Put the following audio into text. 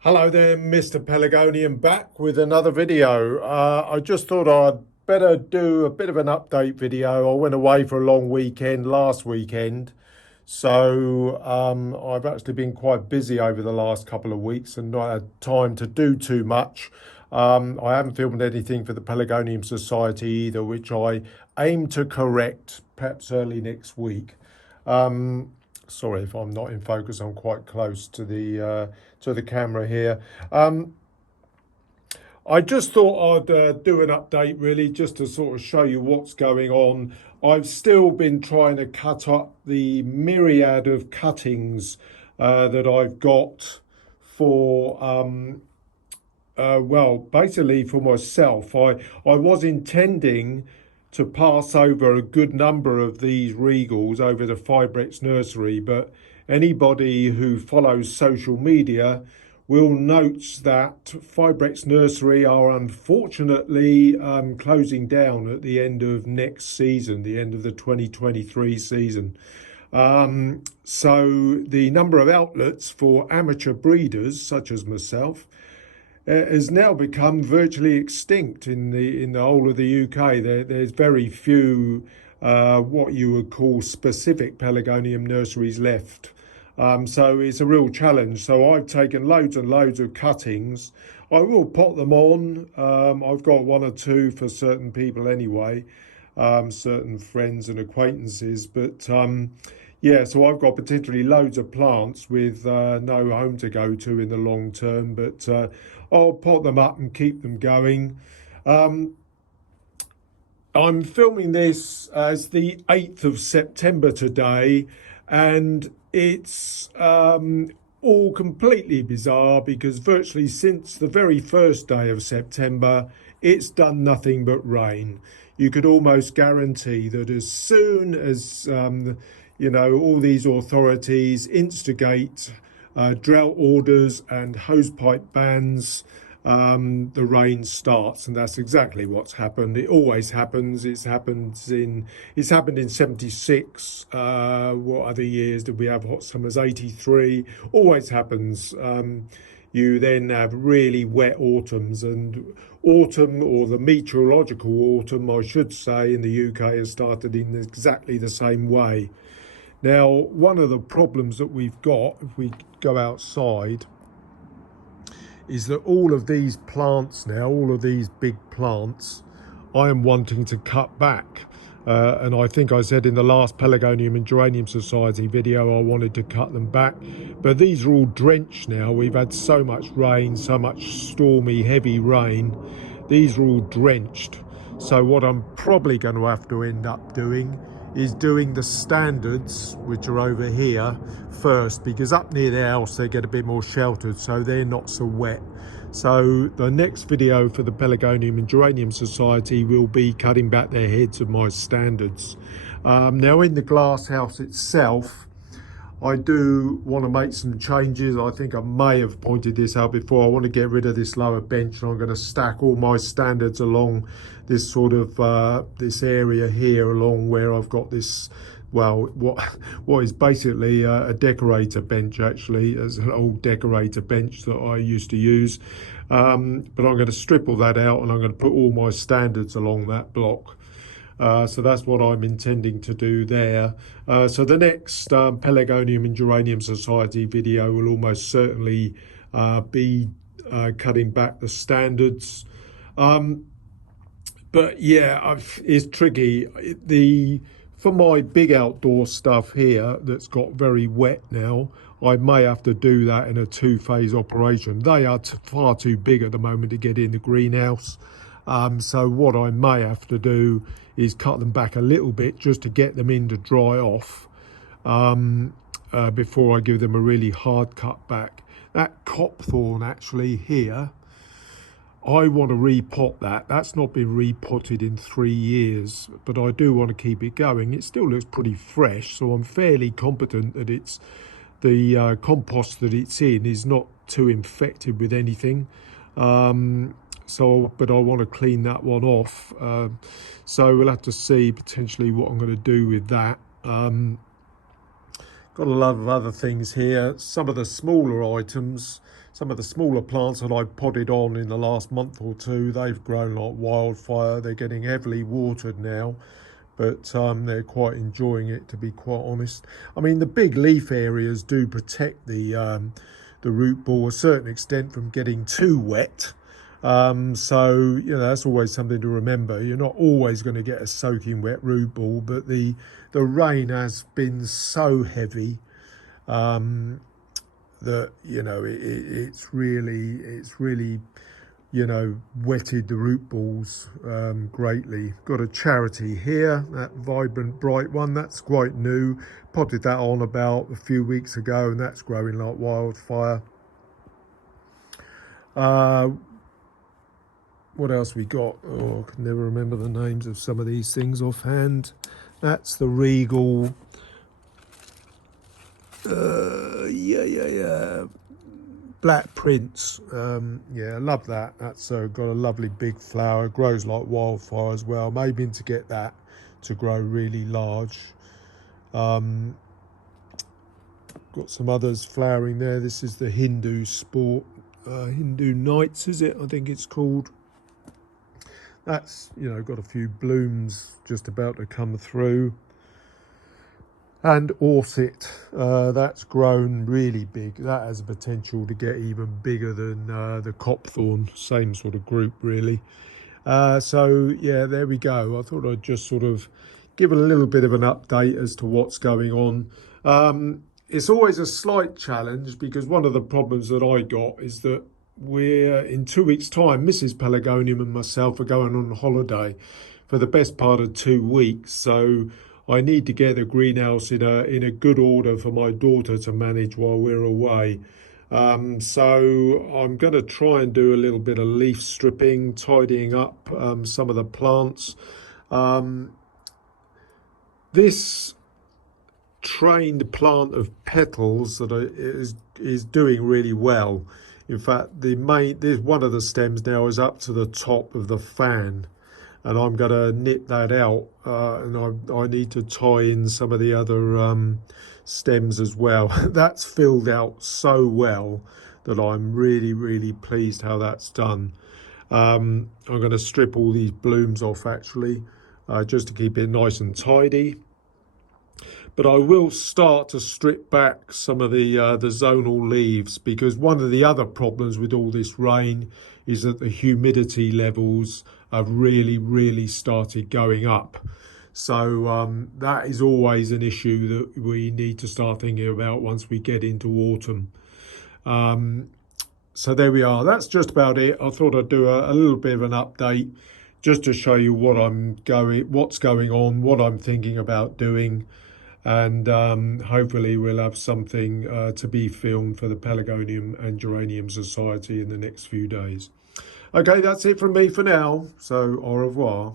Hello there, Mr. Pelargonium, back with another video. I just thought I'd better do a bit of an update video. I went away for a long weekend last weekend, so I've actually been quite busy over the last couple of weeks and not had time to do too much. I haven't filmed anything for the Pelargonium Society either, which I aim to correct perhaps early next week. Sorry if I'm not in focus. I'm quite close to the camera here. I just thought I'd do an update really, just to sort of show you what's going on. I've still been trying to cut up the myriad of cuttings that I've got for well, basically for myself. I was intending to pass over a good number of these regals over to Fibrex Nursery, but anybody who follows social media will note that Fibrex Nursery are unfortunately closing down at the end of next season, the end of the 2023 season. So the number of outlets for amateur breeders such as myself has now become virtually extinct in the whole of the UK. There's very few what you would call specific Pelargonium nurseries left. So it's a real challenge. So I've taken loads and loads of cuttings. I will pot them on. I've got one or two for certain people anyway, certain friends and acquaintances. But yeah, so I've got potentially loads of plants with no home to go to in the long term, but I'll pot them up and keep them going. I'm filming this as the 8th of September today, and it's all completely bizarre because virtually since the very first day of September, it's done nothing but rain. You could almost guarantee that as soon as you know, all these authorities instigate drought orders and hosepipe bans, the rain starts, and that's exactly what's happened. It always happens. It's happened in 76. What other years did we have hot summers? 83. Always happens. You then have really wet autumns, and autumn, or the meteorological autumn, I should say, in the UK has started in exactly the same way. Now, one of the problems that we've got, if we go outside, is that all of these plants now, all of these big plants, I am wanting to cut back. And I think I said in the last Pelargonium and Geranium Society video, I wanted to cut them back. But these are all drenched now. We've had so much rain, so much stormy, heavy rain. These are all drenched. So what I'm probably going to have to end up doing is doing the standards, which are over here first, because up near the house they get a bit more sheltered, so they're not so wet. So the next video for the Pelargonium and Geranium Society will be cutting back their heads of my standards. Now in the glass house itself, I do want to make some changes. I think I may have pointed this out before. I want to get rid of this lower bench, and I'm going to stack all my standards along this sort of this area here, along where I've got this, well, what is basically a decorator bench, actually, as an old decorator bench that I used to use. But I'm going to strip all that out, and I'm going to put all my standards along that block. So that's what I'm intending to do there. So the next Pelargonium and Geranium Society video will almost certainly be cutting back the standards. But yeah, it's tricky. For my big outdoor stuff here that's got very wet now, I may have to do that in a two-phase operation. They are far too big at the moment to get in the greenhouse. So what I may have to do is cut them back a little bit just to get them in to dry off before I give them a really hard cut back. That copthorn actually here, I want to repot that. That's not been repotted in 3 years, but I do want to keep it going. It still looks pretty fresh, so I'm fairly confident that it's the compost that it's in is not too infected with anything. But I want to clean that one off. So we'll have to see potentially what I'm going to do with that. Got a lot of other things here. Some of the smaller items, some of the smaller plants that I potted on in the last month or two, they've grown like wildfire. They're getting heavily watered now, but they're quite enjoying it, to be quite honest. I mean, the big leaf areas do protect the root ball a certain extent from getting too wet. So, you know, that's always something to remember. You're not always going to get a soaking wet root ball, but the rain has been so heavy that, you know, it's really, you know, wetted the root balls greatly. Got a charity here, that vibrant bright one, that's quite new. Potted that on about a few weeks ago, and that's growing like wildfire. What else we got? Oh, I can never remember the names of some of these things offhand. That's the Regal. Yeah. Black Prince. Yeah, I love that. That's got a lovely big flower. Grows like wildfire as well. Maybe to get that to grow really large. Got some others flowering there. This is the Hindu Sport. Hindu Nights, is it? I think it's called. That's, you know, got a few blooms just about to come through. And Orset, that's grown really big. That has a potential to get even bigger than the Copthorn, same sort of group really. So yeah, there we go. I thought I'd just sort of give a little bit of an update as to what's going on. It's always a slight challenge because one of the problems that I got is that we're in 2 weeks' time. Mrs. Pelargonium and myself are going on holiday for the best part of 2 weeks. So I need to get the greenhouse in a good order for my daughter to manage while we're away. So I'm going to try and do a little bit of leaf stripping, tidying up some of the plants. This trained plant of petals that is doing really well. In fact, one of the stems now is up to the top of the fan, and I'm going to nip that out, and I need to tie in some of the other stems as well. That's filled out so well that I'm really pleased how that's done. I'm going to strip all these blooms off actually, just to keep it nice and tidy. But I will start to strip back some of the zonal leaves, because one of the other problems with all this rain is that the humidity levels have really started going up. So that is always an issue that we need to start thinking about once we get into autumn. So there we are. That's just about it. I thought I'd do a little bit of an update just to show you what's going on, what I'm thinking about doing. And hopefully we'll have something to be filmed for the Pelargonium and Geranium Society in the next few days. Okay, that's it from me for now. So au revoir.